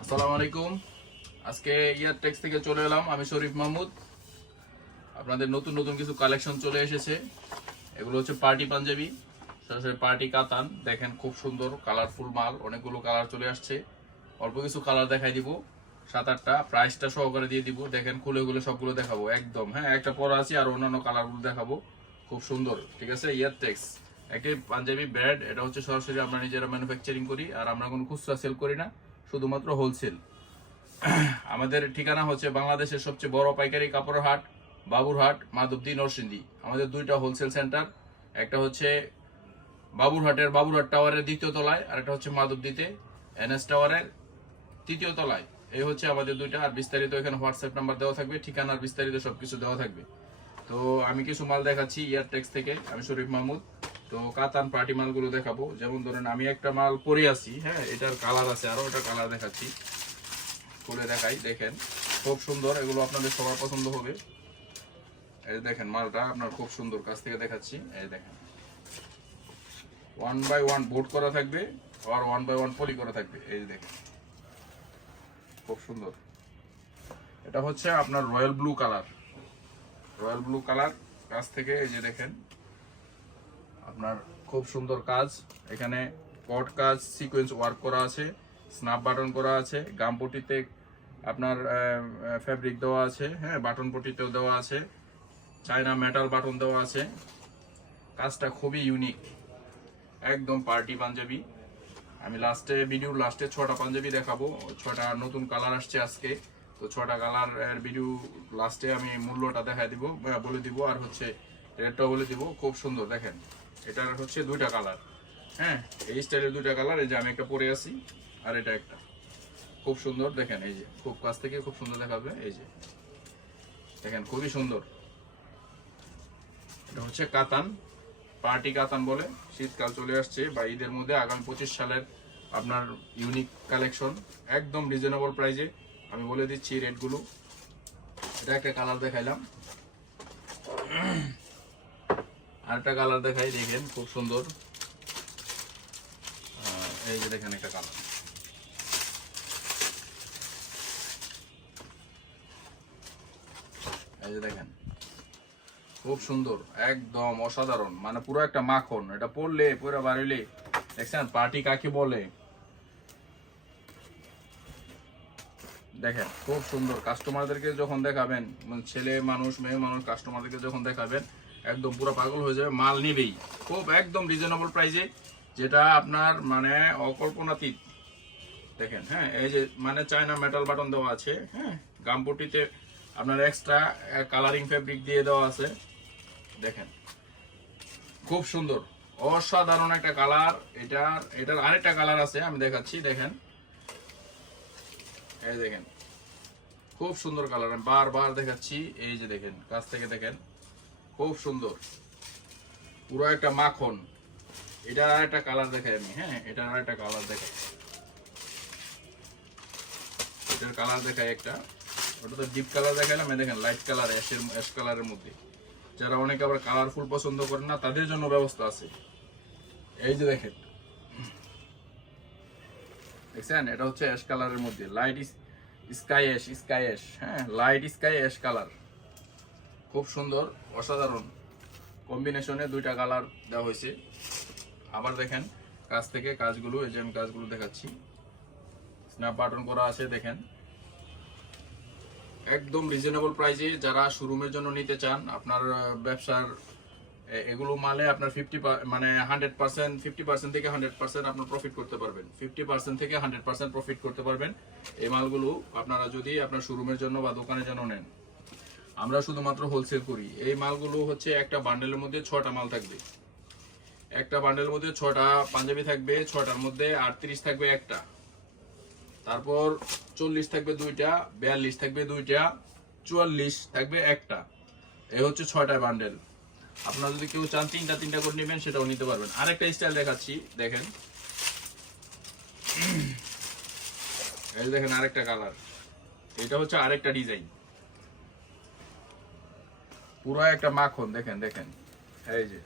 আসসালামু আলাইকুম। আজকে ইয়ারটেক্স থেকে চলে এলাম, আমি শরীফ মাহমুদ। আপনাদের নতুন নতুন কিছু কালেকশন চলে এসেছে। এগুলো হচ্ছে পার্টি পাঞ্জাবি, সরাসরি পার্টি কাতান। দেখেন খুব সুন্দর কালারফুল মাল, অনেকগুলো কালার চলে আসছে। অল্প কিছু কালার দেখাই দিব, 7-8টা, প্রাইসটা সহকারে দিয়ে দিব। দেখেন খুলে খুলে সবগুলো দেখাবো একদম। হ্যাঁ, একটা পরা আছে আর অন্যান্য কালারগুলো দেখাবো। খুব সুন্দর, ঠিক আছে। ইয়ারটেক্স একটি পাঞ্জাবি ব্র্যান্ড, এটা হচ্ছে সরাসরি আমরা নিজেরা ম্যানুফ্যাকচারিং করি, আর আমরা কোনো খুচরা সেল করি না, শুধুমাত্র হোলসেল। আমাদের ঠিকানা হচ্ছে বাংলাদেশের সবচেয়ে বড় পাইকারি কাপড়ের হাট, বাবুরহাট, মাধবদী, নরসিংদী। আমাদের দুইটা হোলসেল সেন্টার, একটা হচ্ছে বাবুরহাটের বাবুরহাট টাওয়ারের 2য় তলায়, আর একটা হচ্ছে মাধবদীতে এনএস টাওয়ারের 3য় তলায়। এই হচ্ছে আমাদের দুইটা। আর বিস্তারিত এখানে হোয়াটসঅ্যাপ নাম্বার দেওয়া থাকবে, ঠিকানার বিস্তারিত সবকিছু দেওয়া থাকবে। তো আমি কিছু মাল দেখাচ্ছি ইয়ারটেক্স থেকে, আমি শরীফ মাহমুদ। তো কাতান পার্টি মালগুলো দেখাবো। যেমন ধরেন আমি একটা মাল পরে আছি, হ্যাঁ, এটার কালার আছে, আরো একটা কালার দেখাচ্ছি, খুলে দেখাই। দেখেন খুব সুন্দর, এগুলো আপনাদের সবার পছন্দ হবে। এই দেখেন মালটা আপনার খুব সুন্দর, কাছ থেকে দেখাচ্ছি। এই দেখেন 1/1 বোর্ড করা থাকবে, আর 1/1 পলি করা থাকবে। এই দেখেন খুব সুন্দর। এটা হচ্ছে আপনার royal blue colour, royal blue colour. কাছ থেকে এই যে দেখেন আপনার খুব সুন্দর কাজ। এখানে কট কাজ, সিকোয়েন্স ওয়ার্ক করা আছে, স্ন্যাপ বাটন করা আছে, গামপটিতে আপনার ফ্যাব্রিক দেওয়া আছে, হ্যাঁ, বাটন পটিতেও দেওয়া আছে, চায়না মেটাল বাটন দেওয়া আছে। কাজটা খুবই ইউনিক, একদম পার্টি পাঞ্জাবি। আমি ভিডিওর লাস্টে 6টা পাঞ্জাবি দেখাবো, 6টা নতুন কালার আসছে আজকে। তো 6টা কালার ভিডিও লাস্টে আমি মূল্যটা দেখাই দিব, বলে দিব, আর হচ্ছে রেটটাও বলে দিব। খুব সুন্দর দেখেন, এটার হচ্ছে 2টা কালার, হ্যাঁ, এই স্টাইলের 2টা কালার। এই যে আমি একটা পরে আছি, আর এটা একটা। খুব সুন্দর দেখেন, এই যে খুব কাছ থেকে খুব সুন্দর দেখাবে। এই যে দেখেন খুবই সুন্দর। এটা হচ্ছে কাতান, পার্টি কাতান বলে। শীতকাল চলে আসছে, বা ঈদের মধ্যে আগামী 25 সালের আপনার ইউনিক কালেকশন, একদম রিজনেবল প্রাইসে। আমি বলে দিচ্ছি রেটগুলো। এটা একটা কালার দেখাইলাম, আরেকটা কালার দেখাই। দেখেন খুব সুন্দর, এই যে দেখেন একটা কালার। এই যে দেখেন খুব সুন্দর, একদম অসাধারণ, মানে পুরো একটা মাখন। এটা পরলে পুরো বাড়িলে দেখছেন পার্টি কাকে বলে। দেখেন খুব সুন্দর। কাস্টমারদেরকে যখন দেখাবেন, মানে ছেলে মানুষ মেয়ে মানুষ, কাস্টমারদেরকে যখন দেখাবেন একদম পুরো পাগল হয়ে যাবে, মাল নিবেই। খুব একদম রিজনেবল প্রাইসে, যেটা আপনার মানে অকল্পনাতীত। দেখেন, হ্যাঁ, এই যে মানে চায়না মেটাল বাটন দেওয়া আছে, হ্যাঁ, গামপটিতে আপনার এক্সট্রা কালারিং ফেব্রিক দিয়ে দেওয়া আছে। দেখেন খুব সুন্দর, অসাধারণ একটা কালার। এটার আরেকটা কালার আছে, আমি দেখাচ্ছি। দেখেন, এই দেখেন খুব সুন্দর কালার, আমি বারবার দেখাচ্ছি। এই যে দেখেন কাছ থেকে দেখেন খুব সুন্দর, পুরো একটা মাখন। এটার আরেকটা কালার দেখাই আমি, হ্যাঁ, এটার আরেকটা কালার দেখাই। এটার কালার দেখাই একটা, ওটা তো ডিপ কালার দেখাইলাম। দেখেন লাইট কালার, অ্যাশ কালারের মধ্যে। যারা অনেকে আবার কালারফুল পছন্দ করেন না, তাদের জন্য ব্যবস্থা আছে। এই যে দেখেন, দেখছেন, এটা হচ্ছে অ্যাশ কালারের মধ্যে, লাইট স্কাই অ্যাশ, হ্যাঁ, লাইট স্কাই অ্যাশ কালার। খুব সুন্দর, অসাধারণ কম্বিনেশনে 2টা কালার দেওয়া হয়েছে। আবার দেখেন কাছ থেকে কাজগুলো, এই যে আমি কাজগুলো দেখাচ্ছি, স্ন্যাপ বাটন করা আছে। দেখেন একদম রিজনেবল প্রাইসে। যারা শোরুমের জন্য নিতে চান, আপনার ব্যবসার এগুলো মালে আপনার 50% থেকে 100% আপনার প্রফিট করতে পারবেন। 50% থেকে 100% প্রফিট করতে পারবেন এই মালগুলো আপনারা যদি আপনার শোরুমের জন্য বা দোকানের জন্য নেন। আমরা শুধুমাত্র হোলসেল করি। এই মালগুলো হচ্ছে একটা বান্ডেলের মধ্যে 6টা মাল থাকবে, একটা বান্ডেলের মধ্যে 6টা পাঞ্জাবি থাকবে, 6টার মধ্যে 38 থাকবে একটা, তারপর 40 থাকবে 2টা, 42 থাকবে 2টা, 44 থাকবে একটা। এই হচ্ছে 6টা বান্ডেল। আপনারা যদি কেউ চান 3টা করে নেবেন, সেটাও নিতে পারবেন। আরেকটা স্টাইল দেখাচ্ছি, দেখেন, এই দেখেন আরেকটা কালার। এটা হচ্ছে আরেকটা ডিজাইন, পুরো একটা মাখন। দেখেন দেখেন, এই যে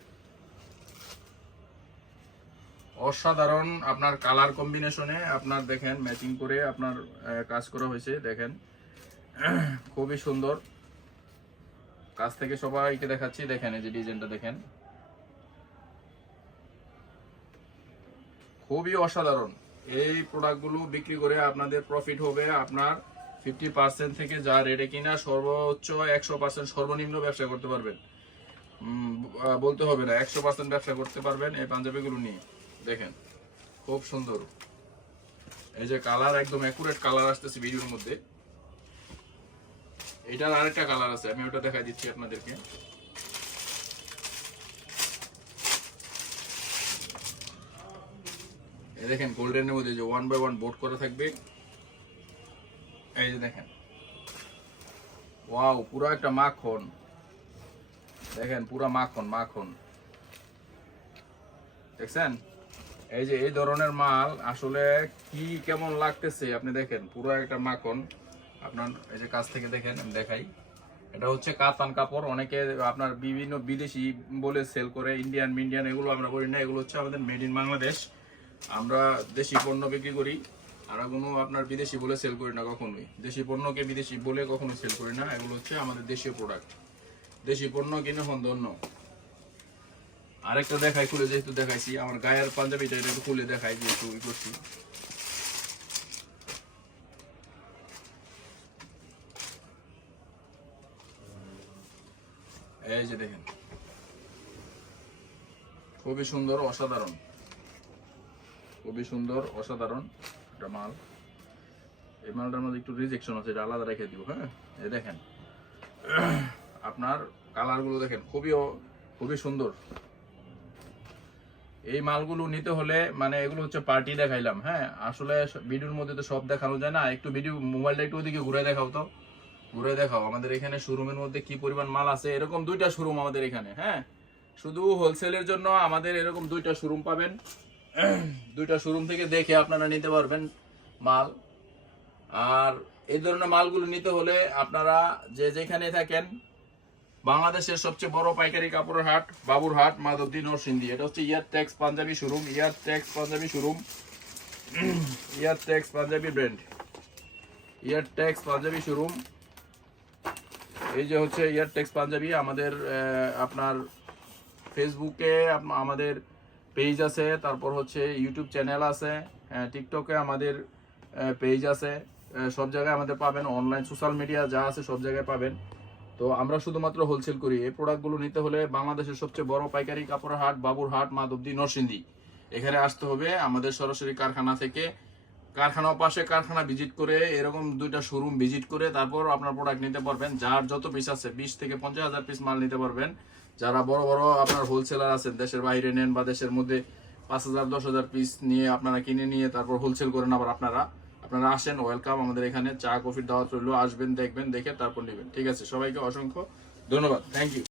অসাধারণ আপনার কালার কম্বিনেশনে আপনার দেখেন ম্যাচিং করে আপনার কাজ করা হয়েছে দেখেন খুবই সুন্দর। কাছ থেকে সবাইকে দেখাচ্ছি, দেখেন এই যে ডিজাইনটা দেখেন, খুবই অসাধারণ। এই প্রোডাক্টগুলো বিক্রি করে আপনাদের প্রফিট হবে আপনার 50% থেকে যা রেটে কিনা সর্বোচ্চ 100% সর্বনিম্ন ব্যবসা করতে পারবেন। বলতে হবে না, 100% ব্যবসা করতে পারবেন এই পাঞ্জাবিগুলো নিয়ে। দেখেন খুব সুন্দর, এই যে কালার একদম অ্যাকুরেট কালার আসতেছে ভিডিওর মধ্যে। এটার আরেকটা কালার আছে, আমি ওটা দেখাই দিচ্ছি আপনাদেরকে। এই দেখেন গোল্ডেনের মধ্যে যে 1 বাই 1 বোর্ড করা থাকবে, এই যে দেখেন ওয়াও, পুরো একটা মাখন, দেখেন পুরো মাখন মাখন, দেখছেন? এই যে এই ধরনের মাল আসলে কি কেমন লাগতেছে আপনি দেখেন, পুরো একটা মাখন। আপনার এই যে কাছ থেকে দেখেন, আমি দেখাই, এটা হচ্ছে কাতান কাপড়। অনেকে আপনার বিভিন্ন বিদেশি বলে সেল করে, ইন্ডিয়ান মিন্ডিয়ান এগুলো আমরা করি না, এগুলো হচ্ছে আমাদের মেড ইন বাংলাদেশ। আমরা দেশি পণ্য বিক্রি করি, আর কোনো আপনার বিদেশি বলে সেল করি না কখনোই। দেশি পণ্যকে বিদেশি বলে কখনোই সেল করি না, এগুলো হচ্ছে আমাদের দেশীয় প্রোডাক্ট। দেশি পণ্য কিনে হন ধন্য। আরেকটা দেখাই খুলে, যেহেতু দেখাইছি আমার গায়ের পাঞ্জাবিটা, এটা একটু খুলে দেখাই যেহেতু ই করছি। এই যে দেখেন খুবই সুন্দর অসাধারণ, খুবই সুন্দর অসাধারণ একটা মাল। এই মালটার মধ্যে একটু রিজেকশন আছে, এটা আলাদা রেখে দিব। হ্যাঁ, এই দেখেন আপনার কালারগুলো দেখেন, খুবই সুন্দর। এই মালগুলো নিতে হলে মানে এগুলো হচ্ছে পার্টি দেখাইলাম। হ্যাঁ, আসলে ভিডিওর মধ্যে তো সব দেখানো যায় না, একটু ভিডিও মোবাইলটা একটু ওদিকে ঘুরে দেখাও তো, ঘুরে দেখাও আমাদের এখানে শোরুমের মধ্যে কি পরিমাণ মাল আছে। এরকম 2টা শোরুম আমাদের এখানে। হ্যাঁ, শুধু হোলসেলের জন্য আমাদের এরকম 2টা শোরুম পাবেন। 2টা শোরুম থেকে দেখে আপনারা নিতে পারবেন মাল। আর এই ধরনের মালগুলো নিতে হলে আপনারা যে যেখানে থাকেন, বাংলাদেশের সবচেয়ে বড় পাইকারি কাপড়ের হাট বাবুরহাট, মাধবদী, নরসিংদী। এটা হচ্ছে Yeartex panjabi showroom, Yeartex panjabi showroom, Yeartex panjabi brand, Yeartex panjabi showroom. এই যে হচ্ছে ইয়ারটেক্স পাঞ্জাবি। আমাদের আপনার ফেসবুকে আমাদের পেজ আছে, তারপর হচ্ছে ইউটিউব চ্যানেল আছে, টিকটকে আমাদের পেজ আছে, সব জায়গায় আমাদের পাবেন। অনলাইন সোশ্যাল মিডিয়া যা আছে সব জায়গায় পাবেন। তো আমরা শুধুমাত্র হোলসেল করি। এই প্রোডাক্টগুলো নিতে হলে বাংলাদেশের সবচেয়ে বড় পাইকারি কাপড়ের হাট বাবুরহাট, মাধবদী, নরসিংদী, এখানে আসতে হবে আমাদের সরাসরি কারখানা থেকে। কারখানার পাশে কারখানা ভিজিট করে, এরকম 2টা শোরুম ভিজিট করে তারপর আপনার প্রোডাক্ট নিতে পারবেন। যার যত পিস আছে 20 থেকে 50,000 পিস মাল নিতে পারবেন। যারা বড় বড় আপনার হোলসেলার আছেন, দেশের বাইরে নেন বা দেশের মধ্যে 5,000 10,000 পিস নিয়ে আপনারা কিনে নিয়ে তারপর হোলসেল করেন, আবার আপনারা আসেন, ওয়েলকাম। আমাদের এখানে চা কফির দাওয়াত রইল, আসবেন, দেখবেন, দেখে তারপর নেবেন। ঠিক আছে, সবাইকে অসংখ্য ধন্যবাদ, থ্যাংক ইউ।